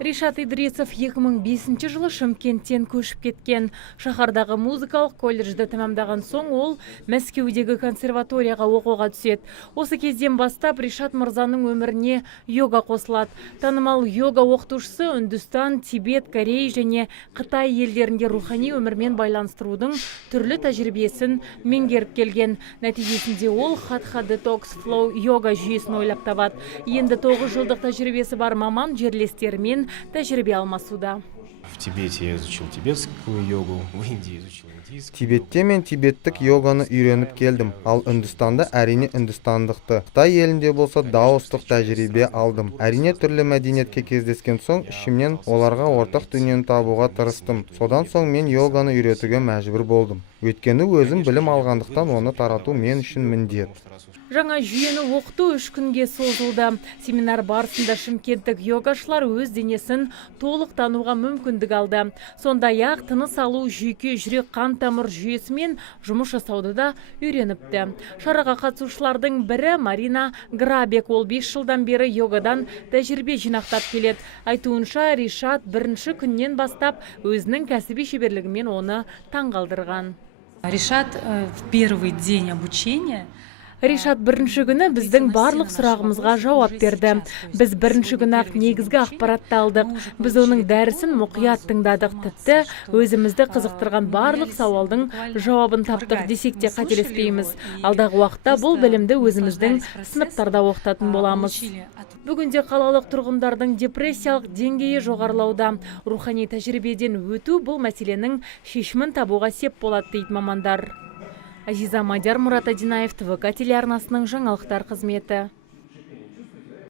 Ришат Идрисов 2005 жылы Шымкенттен көшіп кеткен. Шаһардағы музыкалық колледжді тәмамдаған соң ол Мәскеудегі консерваторияға оқуға түседі. Осы кезден бастап Ришат мырзаның өміріне йога қосылады. Танымал йога оқытушысы Үндістан, Тибет, Корей және Қытай елдерінде рухани өмірмен байланыстырудың түрлі тәжірибесін меңгеріп келген. Нәтижесінде ол Hatha Detox Flow йога жүйесін ойлап табады. Енді 9 жылдық тәжірибесі бар маман жерлестерімен тәжірибе алмасуда. В Тибете я изучил тибетскую йогу, в Индии изучил индийскую. Тибетте мен тибеттік йоганы үйреніп келдім. Ал Үндістанда әрине үндістандықты. Қытай елінде болса даостық тәжірибе алдым. Әрине түрлі мәдениетке кездескен соң ішімнен оларға ортақ дүниені табуға тырыстым. Содан соң мен йоганы үйретуге мәжбүр болдым. Өйткені өзім білім алғандықтан оны тарату мен үшін міндет. Жаңа жүйені оқыту 3 күнге созылды. Семинар барысында шымкенттік йогашылар өз денесін толық тануға мүмкіндік алды. Сондай-ақ тыныс алу, жүйке, жүрек, қан тамыр жүйесімен жұмыс жасауды да үйреніпті. Шараға қатысушылардың бірі Марина Грабек. Ол 5 жылдан бері йогадан тәжірибе жинақтап келеді. Айтуынша, Ришат бірінші күннен бастап өзінің кәсіби шеберлігімен оны таңғалдырған. Ришат в первый день обучения Ришат бірінші күні біздің барлық сұрағымызға жауап берді. Біз бірінші күні-ақ негізгі ақпаратты алдық. Біз оның дәрісін мұқият тыңдадық. Тіпті өзімізді қызықтырған барлық сауалдың жауабын таптық десек те қателеспейміз. Алдағы уақытта бұл білімді өзіміздің сыныптарда оқытатын боламыз. Бүгінде қалалық тұрғындардың депрессиялық деңгейі жоғарылауда. Рухани тәжірибеден өту бұл мәселенің шешімін табуға сеп болады дейді мамандар. Азиза Мадяр, Мурат Адинаев, ТВК телеарнасының жаңалықтар қызметі.